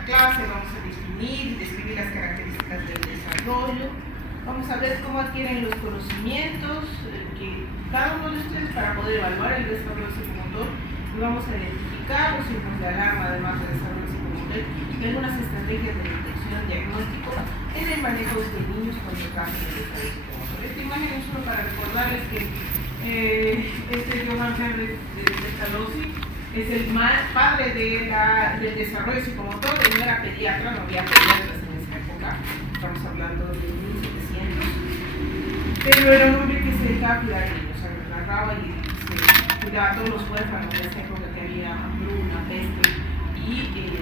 esta clase vamos a definir y describir las características del desarrollo. Vamos a ver cómo adquieren los conocimientos que cada uno de ustedes para poder evaluar el desarrollo psicomotor. Y vamos a identificar los signos de alarma, además de desarrollo psicomotor, y algunas estrategias de detección diagnóstico en el manejo de niños con retraso de desarrollo psicomotor. Esta imagen es solo para recordarles que este Johann Henry de Pestalozzi es el padre del desarrollo psicomotor. Él no era pediatra, no había pediatras en esa época, estamos hablando de 1700, pero era un hombre que se dedicaba a cuidar niños, agarraba y se cuidaba a todos los huérfanos de esa época que había hambruna, peste, y de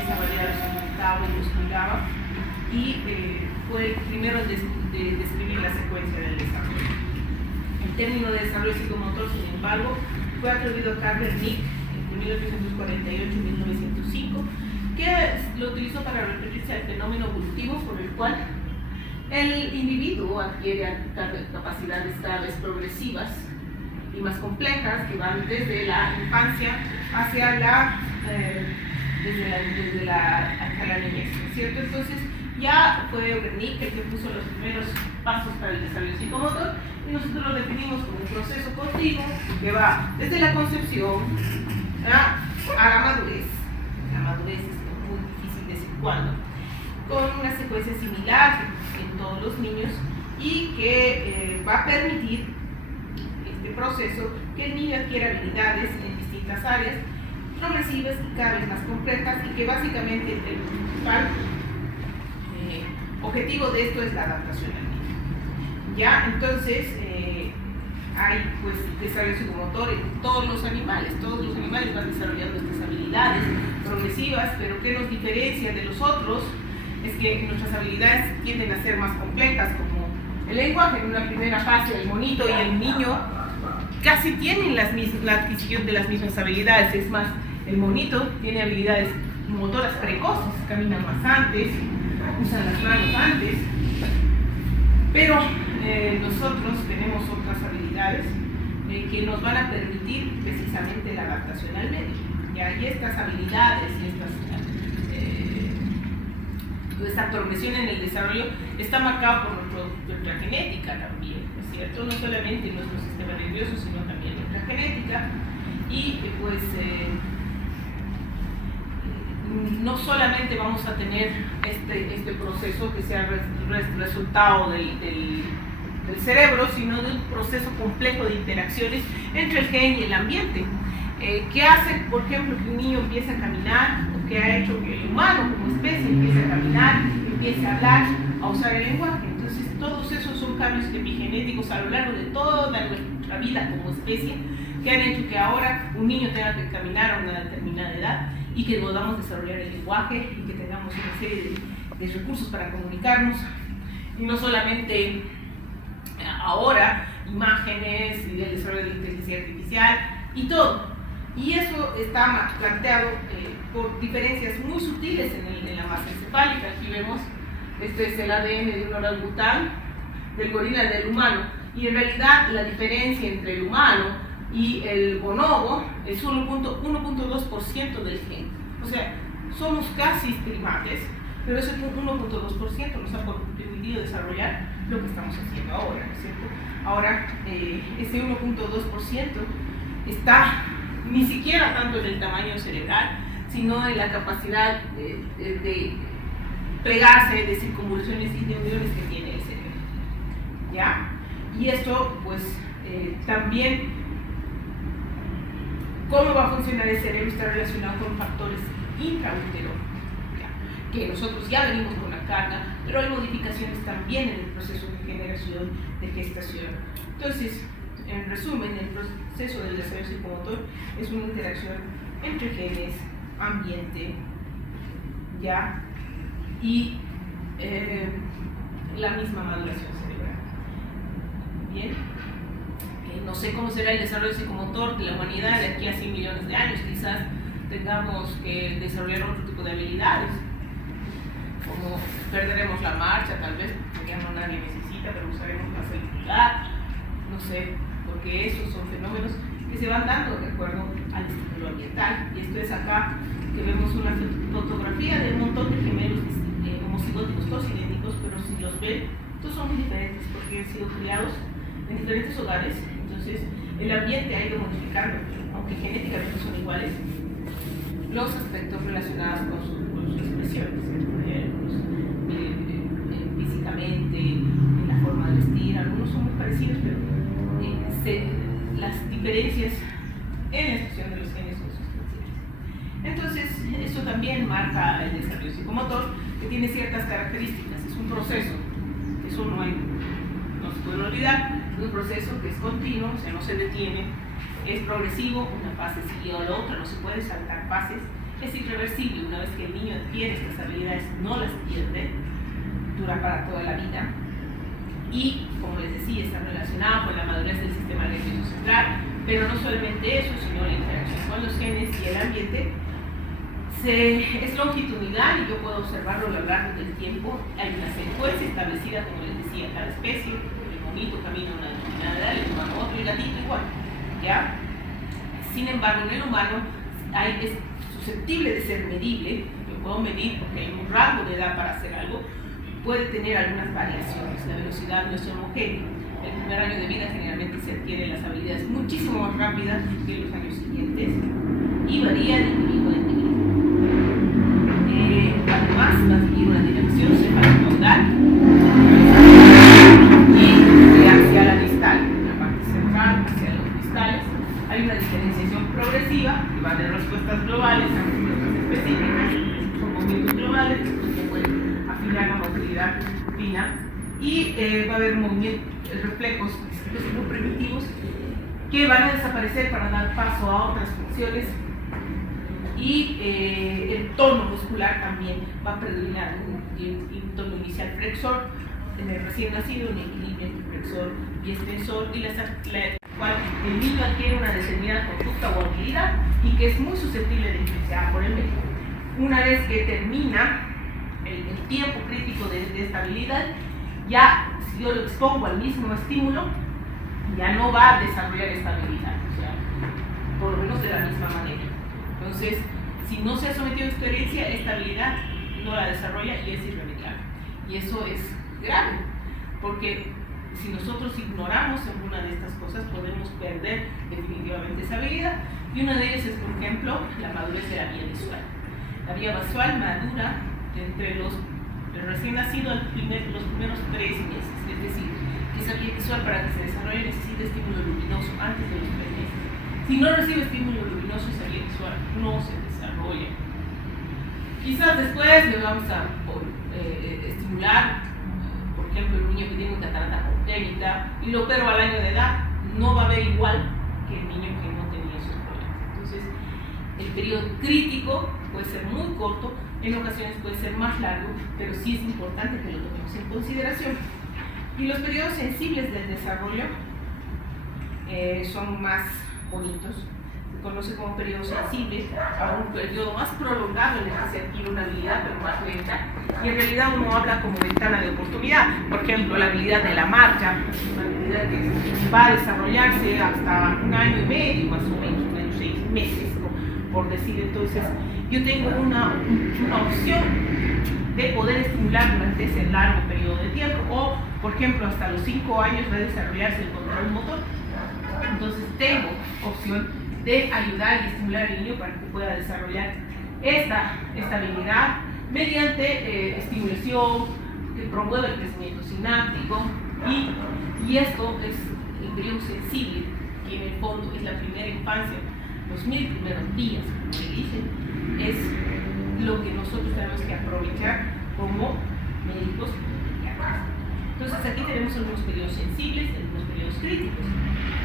esa manera los alimentaba y los cuidaba, y fue el primero en describir la secuencia del desarrollo. El término de desarrollo psicomotor, sin embargo, fue atribuido a Carl Nick en 1848 y 1905, que lo utilizó para referirse al fenómeno evolutivo por el cual el individuo adquiere capacidades cada vez progresivas y más complejas que van desde la infancia hacia hasta la niñez, ¿cierto? Entonces ya fue Wernicke el que puso los primeros pasos para el desarrollo psicomotor, y nosotros lo definimos como un proceso continuo que va desde la concepción a la madurez. La madurez es muy difícil decir cuándo, con una secuencia similar en todos los niños, y que va a permitir este proceso que el niño adquiera habilidades en distintas áreas progresivas y cada vez más complejas, y que básicamente el principal objetivo de esto es la adaptación al niño. Ya, entonces hay pues desarrollo psicomotor en todos los animales van desarrollando estas habilidades progresivas, pero ¿qué nos diferencia de los otros? Es que nuestras habilidades tienden a ser más complejas, como el lenguaje. En una primera fase el monito y el niño casi tienen la adquisición de las mismas habilidades. Es más, el monito tiene habilidades motoras precoces, caminan más antes, usan las manos antes, pero nosotros tenemos otras habilidades que nos van a permitir precisamente la adaptación al medio. Y estas habilidades y esta progresión en el desarrollo está marcada por nuestra genética también, ¿no es cierto? No solamente nuestro sistema nervioso, sino también nuestra genética. Y pues no solamente vamos a tener este proceso que sea resultado del cerebro, sino de un proceso complejo de interacciones entre el gen y el ambiente, que hace, por ejemplo, que un niño empiece a caminar, o que ha hecho que el humano como especie empiece a caminar, empiece a hablar, a usar el lenguaje. Entonces todos esos son cambios epigenéticos a lo largo de toda nuestra vida como especie, que han hecho que ahora un niño tenga que caminar a una determinada edad, y que podamos desarrollar el lenguaje, y que tengamos una serie de recursos para comunicarnos, y no solamente ahora imágenes y el desarrollo de la inteligencia artificial y todo. Y eso está planteado por diferencias muy sutiles en la masa encefálica. Aquí vemos, este es el ADN de un orangután, del gorila, del humano, y en realidad la diferencia entre el humano y el bonobo es 1.2% del gen. O sea, somos casi primates, pero ese 1.2% nos ha permitido desarrollar lo que estamos haciendo ahora, ¿no es cierto? Ahora, ese 1.2% está ni siquiera tanto en el tamaño cerebral, sino en la capacidad de plegarse, de circunvoluciones y de uniones que tiene el cerebro, ¿ya? Y esto, pues, también, cómo va a funcionar el cerebro está relacionado con factores intraútero, que nosotros ya venimos con la carga, pero hay modificaciones también en el proceso de generación, de gestación. Entonces, en resumen, el proceso del desarrollo psicomotor es una interacción entre genes, ambiente, ya, y la misma maduración cerebral. Bien, no sé cómo será el desarrollo psicomotor de la humanidad de aquí a 100 millones de años. Quizás tengamos que desarrollar otro tipo de habilidades, como perderemos la marcha, tal vez, porque ya no nadie necesita, pero usaremos más el celular, no sé, porque esos son fenómenos que se van dando de acuerdo al estímulo ambiental. Y esto es acá, que vemos una fotografía de nosotros son muy diferentes porque han sido criados en diferentes hogares, entonces el ambiente ha ido modificando, aunque genéticamente son iguales, los aspectos relacionados con sus expresiones, físicamente, en la forma de vestir. Algunos son muy parecidos, pero las diferencias en la expresión de los genes son sustanciales. Entonces, esto también marca el desarrollo psicomotor, que tiene ciertas características. Es un proceso, eso no se puede olvidar, es un proceso que es continuo, o sea, no se detiene, es progresivo, una fase sigue a la otra, no se puede saltar fases, es irreversible. Una vez que el niño adquiere estas habilidades, no las pierde, dura para toda la vida. Y, como les decía, está relacionado con la madurez del sistema nervioso central, pero no solamente eso, sino la interacción con los genes y el ambiente es longitudinal, y yo puedo observarlo a lo largo del tiempo. Hay una secuencia establecida, como les decía, cada especie. El monito camina a una determinada edad, el humano otro, y el gatito igual, ¿ya? Sin embargo, en el humano es susceptible de ser medible. Yo puedo medir porque hay un rango de edad para hacer algo, puede tener algunas variaciones. La velocidad no es homogénea. El primer año de vida generalmente se adquieren las habilidades muchísimo más rápidas que los años siguientes, y varía de individuo a individuo. Además, va a seguir una dirección cefalocaudal y hacia la distal, la parte central, hacia los distales. Hay una diferenciación progresiva que va de respuestas globales a respuestas específicas. Son movimientos globales, después se puede afinar la motilidad fina, y va a haber reflejos muy primitivos que van a desaparecer para dar paso a otras funciones, y el tono muscular también va a predominar un tono inicial flexor en el recién nacido, un equilibrio entre flexor y extensor, y la cual el niño adquiere una determinada conducta o habilidad y que es muy susceptible de influenciar por el medio. Una vez que termina el tiempo crítico de esta habilidad, ya si yo lo expongo al mismo estímulo, ya no va a desarrollar esta habilidad, o sea, por lo menos de la misma manera. Entonces, si no se ha sometido a experiencia, esta habilidad no la desarrolla y es irremediable. Y eso es grave, porque si nosotros ignoramos alguna de estas cosas, podemos perder definitivamente esa habilidad. Y una de ellas es, por ejemplo, la madurez de la vía visual. La vía visual madura entre el recién nacido los primeros 3 meses. Es decir, esa vía visual, para que se desarrolle, necesita estímulo luminoso antes de los 3 meses. Si no recibe estímulo luminoso, esa vía visual no se desarrolla. Quizás después le vamos a estimular, por ejemplo, el niño que tiene una catarata congénita y lo opero al año de edad, no va a ver igual que el niño que no tenía esos problemas. Entonces, el periodo crítico puede ser muy corto, en ocasiones puede ser más largo, pero sí es importante que lo tomemos en consideración. Y los periodos sensibles del desarrollo son más bonitos. Se conoce como periodo sensible a un periodo más prolongado en el que se adquiere una habilidad, pero más lenta. Y en realidad uno habla como ventana de oportunidad. Por ejemplo, la habilidad de la marcha, una habilidad que va a desarrollarse hasta 1 año y medio, más o menos, 1 año y 6 meses, ¿no? Por decir. Entonces, yo tengo una opción de poder estimular durante ese largo periodo de tiempo, o, por ejemplo, hasta los 5 años va a desarrollarse el control motor. Entonces, tengo opción de ayudar y estimular al niño para que pueda desarrollar esta habilidad mediante estimulación que promueve el crecimiento sináptico, y esto es el periodo sensible, que en el fondo es la primera infancia, los 1000 primeros días, como le dicen, es lo que nosotros tenemos que aprovechar como médicos pediatras. Entonces, aquí tenemos algunos periodos sensibles y algunos periodos críticos.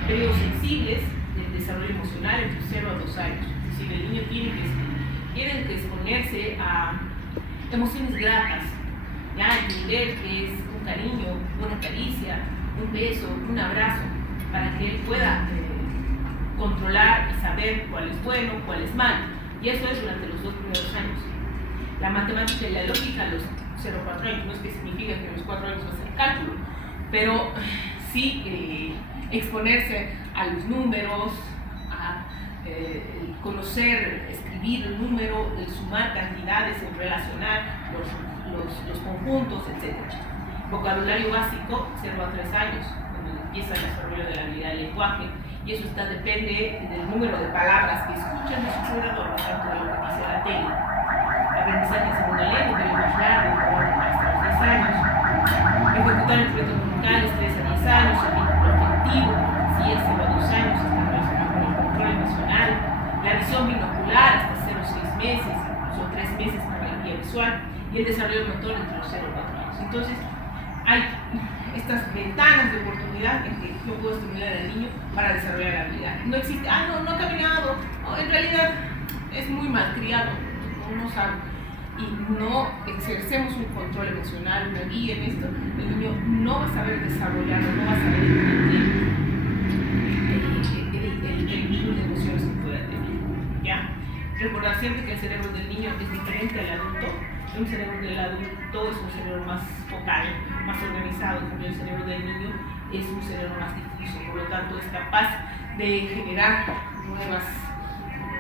Periodos sensibles del desarrollo emocional entre 0 a 2 años. Es decir, el niño tiene que exponerse a emociones gratas, ya entender que es un cariño, una caricia, un beso, un abrazo, para que él pueda controlar y saber cuál es bueno, cuál es malo. Y eso es durante los 2 primeros años. La matemática y la lógica a los 0 a 4 años, no es que significa que a los 4 años va a ser cálculo, pero sí exponerse a los números, a conocer, escribir el número, el sumar cantidades, el relacionar los conjuntos, etc. vocabulario básico 0 a 3 años, cuando empieza el desarrollo de la habilidad del lenguaje, y eso depende del número de palabras que escuchan de su cuidador, no tanto de lo que dice la tele. Aprendizaje en segunda lengua, que es más largo, hasta los 10 años. Ejecutar el retos musicales 3 a 10 años, el vínculo afectivo, si es 0 a 2 años, está relacionado con el control emocional. La visión binocular hasta 0 a 6 meses, incluso 3 meses para la guía visual, y el desarrollo motor entre los 0 y 4 años. Entonces, hay estas ventanas de oportunidad en que yo puedo estimular al niño para desarrollar la habilidad. No existe, no ha caminado, en realidad es muy malcriado, no sabe, y no ejercemos un control emocional, una guía en esto, el niño no va a saber desarrollarlo, no va a saber entender el nivel de emociones que pueda tener. ¿Ya? Recordar siempre que el cerebro del niño es diferente al adulto. El cerebro del adulto es un cerebro más focal, más organizado, como el cerebro del niño es un cerebro más difuso, por lo tanto es capaz de generar nuevas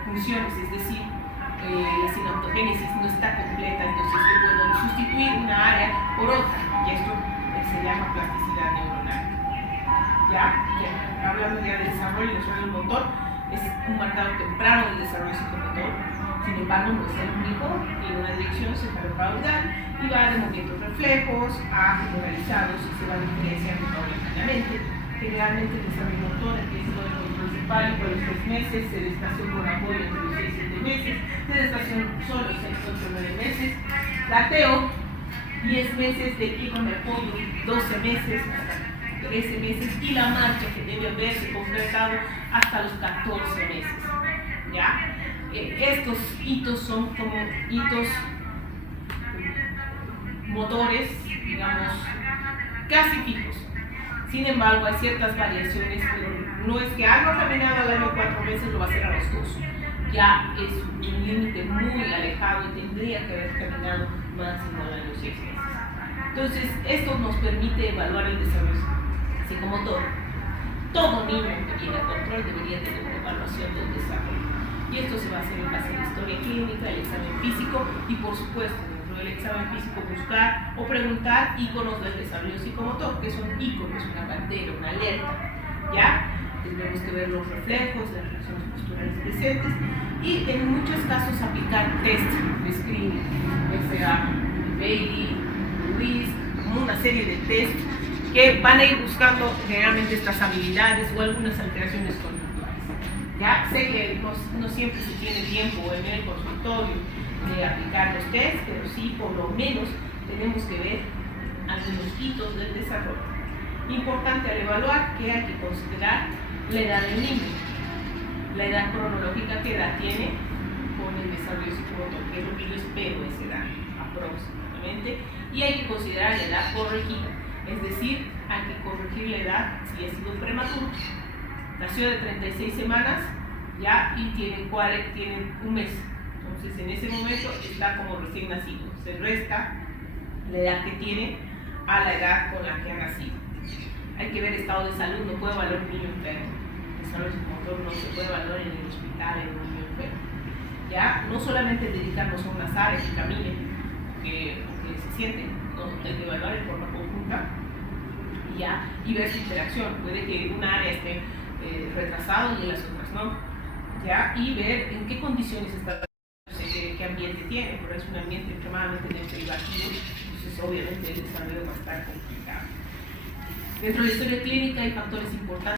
funciones, es decir, la sinaptogénesis no está completa, entonces yo puedo sustituir una área por otra, y esto se llama plasticidad neuronal. ¿Ya? Hablando ya de desarrollo y desarrollo motor, es un marcador temprano del desarrollo psicomotor. Sin embargo, no es el único, tiene una dirección cefalocaudal y va de movimientos reflejos a generalizados y se va diferenciando paulatinamente. Generalmente el desarrollo motor empieza con el principal y por los 3 meses, sedestación con apoyo entre los 6 y 7 meses, sedestación solo 6, 8, 9 meses, lateo 10 meses, de pie con apoyo 12 meses, hasta 13 meses, y la marcha que debe haberse completado hasta los 14 meses. ¿Ya? Estos hitos son como hitos motores, digamos, casi fijos. Sin embargo, hay ciertas variaciones, pero no es que algo caminado al año 4 meses lo va a hacer a los 2. Ya es un límite muy alejado y tendría que haber caminado máximo al año 6 meses. Entonces, esto nos permite evaluar el desarrollo psicomotor. Todo niño que viene a control debería tener una evaluación del desarrollo. Y esto se va a hacer en base a la historia clínica, el examen físico y, por supuesto, dentro del examen físico buscar o preguntar íconos del desarrollo psicomotor, que son íconos, una bandera, una alerta. ¿Ya? Tenemos que ver los reflejos, las reacciones posturales presentes y, en muchos casos, aplicar test de screening, FA, Bailey, Lewis, como una serie de test que van a ir buscando generalmente estas habilidades o algunas alteraciones conductuales. Ya sé que no siempre se tiene tiempo en el consultorio de aplicar los test, pero sí por lo menos tenemos que ver algunos hitos del desarrollo. Importante al evaluar que hay que considerar la edad del niño, la edad cronológica que edad tiene con el desarrollo psicomotor, que es lo que yo espero de esa edad aproximadamente, y hay que considerar la edad corregida, es decir, hay que corregir la edad si ha sido prematuro. Nació de 36 semanas ya y tiene un mes. Entonces, en ese momento está como recién nacido. Se resta la edad que tiene a la edad con la que ha nacido. Hay que ver estado de salud, no puede evaluar un niño enfermo. El desarrollo psicomotor no se puede evaluar en el hospital en un niño enfermo. ¿Ya? No solamente dedicarnos a unas áreas que caminen, que se sienten, no, hay que evaluar en forma conjunta y ver su interacción. Puede que una área esté retrasado y las otras no, ¿ya? Y ver en qué condiciones está, qué ambiente tiene, pero es un ambiente extremadamente deprivativo, entonces obviamente el desarrollo va a estar complicado. Dentro de la historia clínica hay factores importantes